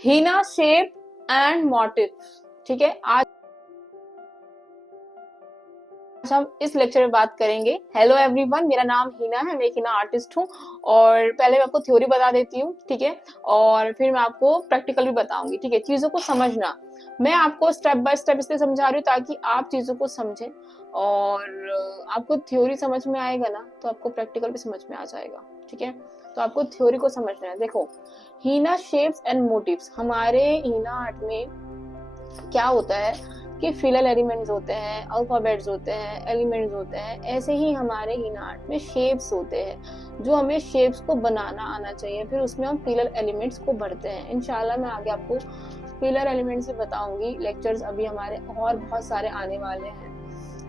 Hina shape and motive. ठीक है, आज हम इस लेक्चर में बात करेंगे। हेलो एवरीवन, मेरा नाम हीना है, मैं एक हीना आर्टिस्ट हूँ। और पहले मैं आपको थ्योरी बता देती हूँ, ठीक है, और फिर मैं आपको प्रैक्टिकल भी बताऊंगी। ठीक है, चीजों को समझना, मैं आपको स्टेप बाय स्टेप इसलिए समझा रही हूँ ताकि आप चीजों को समझें, और आपको थ्योरी समझ में आएगा ना तो आपको प्रैक्टिकल भी समझ में आ जाएगा। ठीक है, तो आपको थ्योरी को समझना है। देखो, हीना शेप्स एंड मोटिव्स, हमारे हीना आर्ट में क्या होता है कि फिलर एलिमेंट्स होते हैं, अल्फाबेट्स होते हैं, एलिमेंट्स होते हैं। ऐसे ही हमारे हीना आर्ट में शेप्स होते हैं, जो हमें शेप्स को बनाना आना चाहिए, फिर उसमें हम फिलर एलिमेंट्स को भरते हैं। इंशाल्लाह मैं आगे आपको फिलर एलिमेंट्स से बताऊंगी। लेक्चर्स अभी हमारे और बहुत सारे आने वाले हैं।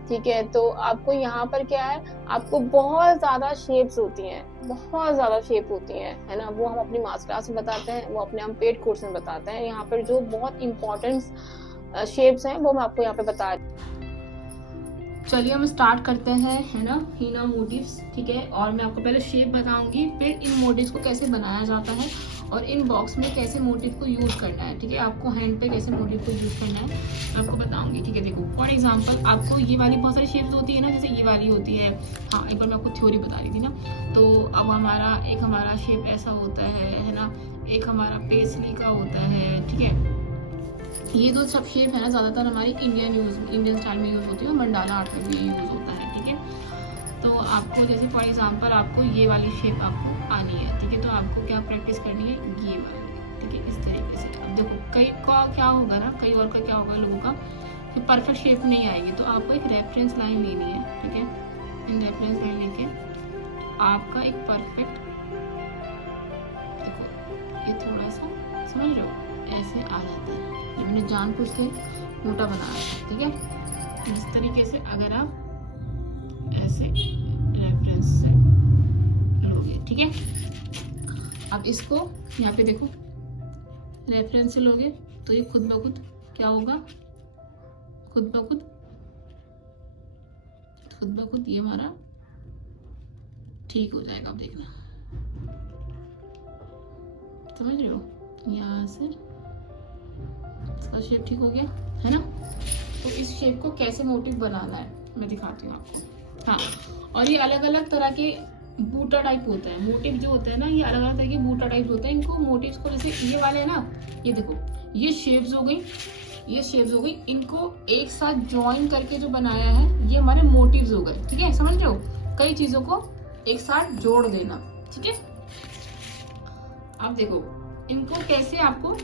ठीक है, तो आपको यहाँ पर क्या है, आपको बहुत ज्यादा शेप्स होती हैं, बहुत ज्यादा शेप होती हैं, है ना। वो हम अपनी मास्टर क्लास में बताते हैं, वो अपने हम पेड कोर्स में बताते हैं। यहाँ पर जो बहुत इंपॉर्टेंट शेप्स हैं वो मैं आपको यहाँ पे बता रही हूँ। चलिए हम स्टार्ट करते हैं, है ना, हीना मोटिव्स। ठीक है, और मैं आपको पहले शेप बताऊंगी, फिर इन मोटिव्स को कैसे बनाया जाता है और इन बॉक्स में कैसे मोटिव को यूज करना है। ठीक है, आपको हैंड पे कैसे मोटिव को यूज करना है मैं आपको बताऊंगी। ठीक है, देखो फॉर एग्जांपल आपको ये वाली बहुत सारी शेप्स होती है ना, जैसे ये वाली होती है। हाँ, एक बार मैं आपको थ्योरी बता रही थी ना। तो अब हमारा शेप ऐसा होता है ना, एक हमारा पेसली का होता है। ठीक है, ये जो सब शेप है ना, ज्यादातर हमारी इंडियन स्टाइल में यूज होती है, मंडाला आर्ट में भी यूज होता है। ठीक है, तो आपको जैसे फॉर एग्जांपल आपको ये वाली शेप आपको आनी है। ठीक है, तो आपको क्या प्रैक्टिस करनी है, ये वाली। ठीक है, इस तरीके से। अब देखो कई का क्या होगा ना, कई और का क्या होगा लोगों का कि परफेक्ट शेप नहीं आएगी, तो आपको एक रेफरेंस लाइन लेनी है। ठीक है, इन रेफरेंस लाइन लेके आपका एक परफेक्ट, देखो ये थोड़ा सा समझ रहे हो, ऐसे आ जाता है। ये मैंने जानबूझ के मोटा बनाया। ठीक है, इस तरीके से अगर आप ऐसे रेफरेंस से लोगे, ठीक है, अब इसको यहाँ पे देखो रेफरेंस से लोगे तो ये खुद ब खुद क्या होगा, खुद ब खुद ये हमारा ठीक हो जाएगा। अब देखना, समझ रहे हो, यहाँ से इसका शेप ठीक हो गया है ना। तो इस शेप को कैसे मोटिव बनाना है मैं दिखाती हूँ आपको। हाँ, और ये अलग अलग तरह के बूटा टाइप होते हैं। मोटिव जो होते हैं ना, ये अलग अलग तरह के बूटा टाइप होते हैं। इनको मोटिव्स को, जैसे ये वाले है ना, ये देखो ये शेप्स हो गई, ये शेप्स हो गई, इनको एक साथ ज्वाइन करके जो बनाया है ये हमारे मोटिव्स हो गए। ठीक है, समझ रहे हो, कई चीजों को एक साथ जोड़ देना। ठीक है, अब देखो इनको कैसे आपको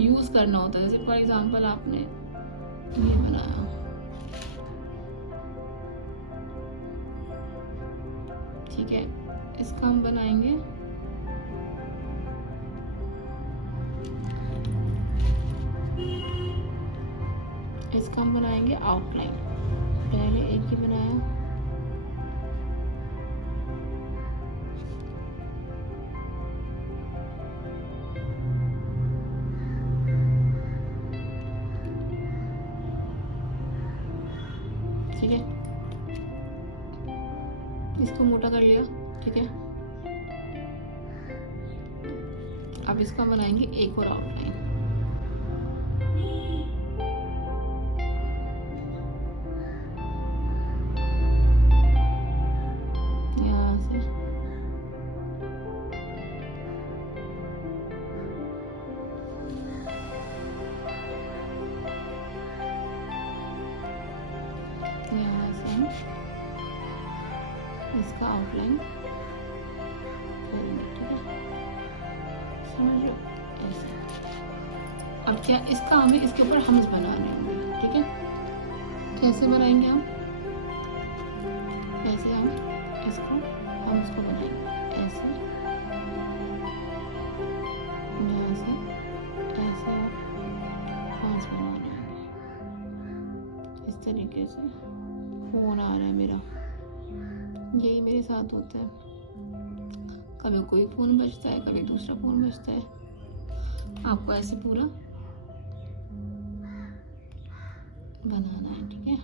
यूज करना होता है। जैसे फॉर एग्जांपल आपने ये बनाया, ठीक है, इसका हम बनाएंगे आउटलाइन। पहले एक ही बनाया, ठीक है, इसको मोटा कर लिया। ठीक है, अब इसका बनाएंगे एक और आउटलाइन। यहाँ से इसका आउटलाइन करेंगे। ठीक है, समझ लो ऐसे। अब क्या, इसका हमें इसके ऊपर हम्स बनाने होंगे। ठीक है, कैसे बनाएंगे हम, ऐसे हम इसको हम्स को बनाएंगे, ऐसे यहाँ से ऐसे हम्स बनाने होंगे। इस तरीके से फोन आ रहा है मेरा, यही मेरे साथ होता है, कभी कोई फोन बजता है, कभी दूसरा फोन बजता है। आपको ऐसे पूरा बनाना है। ठीक है,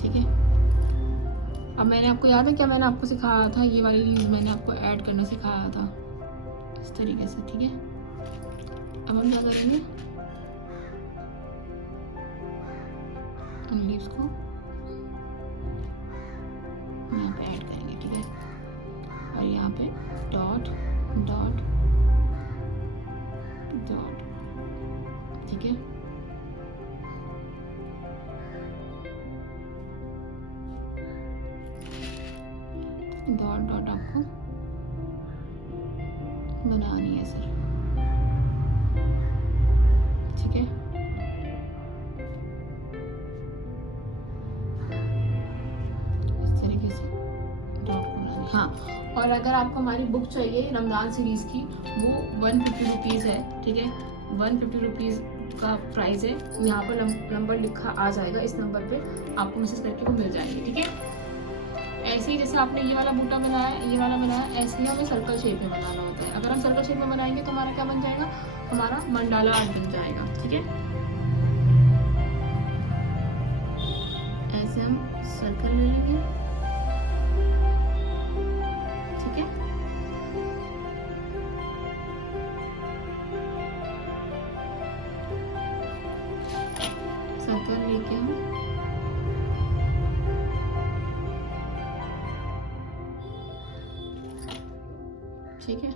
ठीक है। अब मैंने आपको याद है क्या मैंने आपको सिखाया था, ये वाली लीव्स मैंने आपको ऐड करना सिखाया था इस तरीके से, ठीक है। अब हम क्या करेंगे, उन लीव्स को यहाँ पे ऐड करेंगे, ठीक है। और यहाँ पे डॉट डॉट डॉट, ठीक है। डॉट डॉट आपको बनानी है सर, ठीक है। इस तरीके से डॉट को बनानी। हाँ, और अगर आपको हमारी बुक चाहिए रमज़ान सीरीज़ की, वो 150 रुपीज़ है, ठीक है। 150 रुपीज़ का प्राइस है। यहाँ पर नंबर लिखा आ जाएगा, इस नंबर पे आपको मैसेज करके वो मिल जाएंगे, ठीक है। ऐसे ही जैसे आपने ये वाला बूटा बनाया, ये वाला बनाया, ऐसे ही हमें सर्कल शेप में बनाना होता है। अगर हम सर्कल शेप में बनाएंगे तो हमारा क्या बन जाएगा, हमारा मंडाला आर्ट बन जाएगा, ठीक है। ऐसे हम सर्कल ले लेंगे, ठीक है। सर्कल लेके हम ठीक है,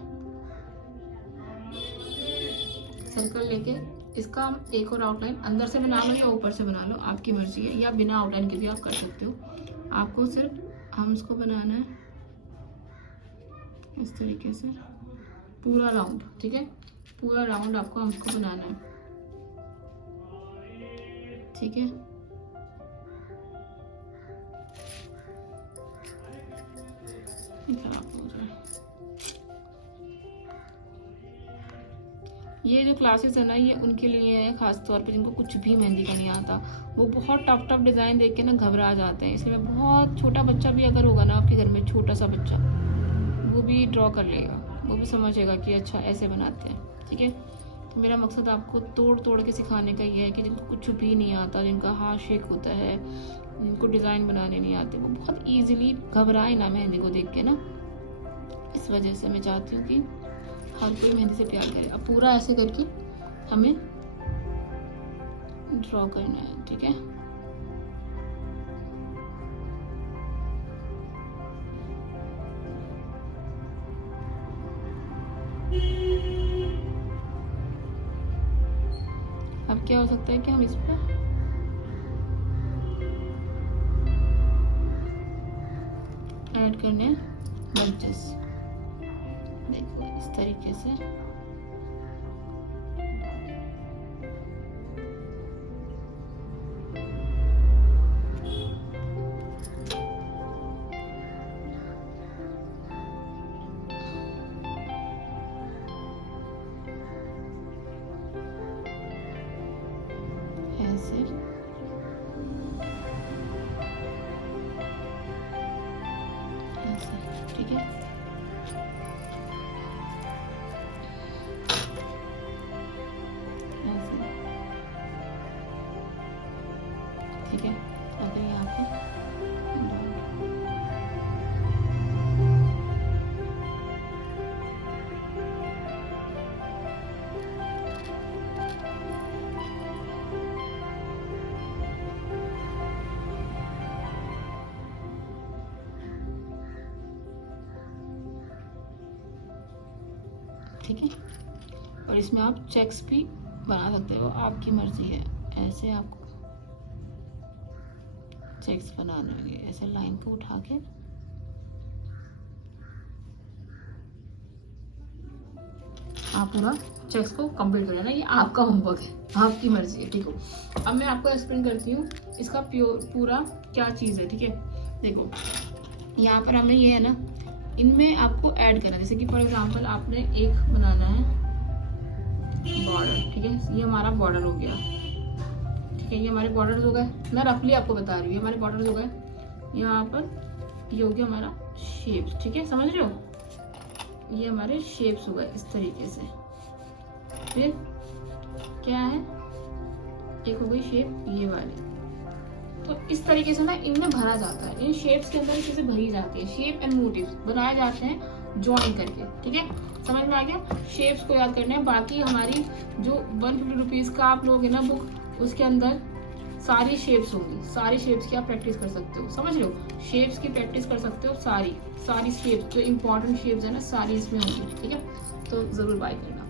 सर्कल लेके इसका हम एक और आउटलाइन अंदर से बना लो या ऊपर से बना लो, आपकी मर्जी है, या बिना आउटलाइन के भी आप कर सकते हो। आपको सिर्फ हम इसको बनाना है इस तरीके से पूरा राउंड, ठीक है। पूरा राउंड आपको हमको बनाना है, ठीक है। खराब हो जाए। ये जो क्लासेस है ना, ये उनके लिए है खास तौर पे जिनको कुछ भी मेहंदी का नहीं आता। वो बहुत टफ टफ डिज़ाइन देख के ना घबरा जाते हैं। इसलिए बहुत छोटा बच्चा भी अगर होगा ना आपके घर में, छोटा सा बच्चा, वो भी ड्रॉ कर लेगा, वो भी समझेगा कि अच्छा ऐसे बनाते हैं, ठीक है। तो मेरा मकसद आपको तोड़ तोड़ के सिखाने का ये है कि जिनको कुछ भी नहीं आता, जिनका हाथ शेक होता है, जिनको डिज़ाइन बनाने नहीं आते, वो बहुत ईजिली घबराए ना मेहंदी को देख के ना। इस वजह से मैं चाहती हूँ कि हर कोई मेहंदी से प्यार करे। अब पूरा ऐसे करके हमें ड्रॉ करना है, ठीक है। अब क्या हो सकता है कि हम इस पर ऐड करने बंचेस, देखो इस तरीके से ऐसे, ऐसे, ठीक है। ठीक है, अगर यहाँ पे ठीक है। और इसमें आप चेक्स भी बना सकते हो, आपकी मर्जी है। ऐसे आपको चेक्स बनाने होंगे, ऐसे लाइन को उठा के आप पूरा चेक्स को कंप्लीट कर लेना। ये आपका होमवर्क है, आपकी मर्जी है, ठीक हो। अब मैं आपको एक्सप्लेन करती हूँ इसका पूरा क्या चीज़ है, ठीक है। देखो यहाँ पर हमें ये है ना, इनमें आपको ऐड करना है। जैसे कि फॉर एग्जांपल आपने एक बनाना है बॉर्डर, ठीक है। ये हमारा बॉर्डर हो गया, ठीक है। ये हमारे बॉर्डर्स हो गए, मैं रफली आपको बता रही हूँ, ये हमारे बॉर्डर्स हो गए। यहाँ पर ये हो गया हमारा शेप्स, ठीक है, समझ रहे हो। ये हमारे शेप्स हो गए इस तरीके से। फिर क्या है, एक हो गई शेप ये वाली, तो इस तरीके से ना इनमें भरा जाता है, इन शेप्स के अंदर चीजें भरी जाती है, शेप एंड मोटिव्स बनाए जाते हैं ज्वाइन करके, ठीक है। समझ में आ गया? शेप्स को याद करने हैं। बाकी हमारी जो 150 रुपीज का आप लोगे ना बुक, उसके अंदर सारी शेप्स होंगी, सारी शेप्स की आप प्रैक्टिस कर सकते हो, समझ रहे हो? शेप्स की प्रैक्टिस कर सकते हो, सारी शेप्स जो इंपॉर्टेंट शेप्स है ना सारी इसमें होंगी, ठीक है। तो जरूर बाय करना।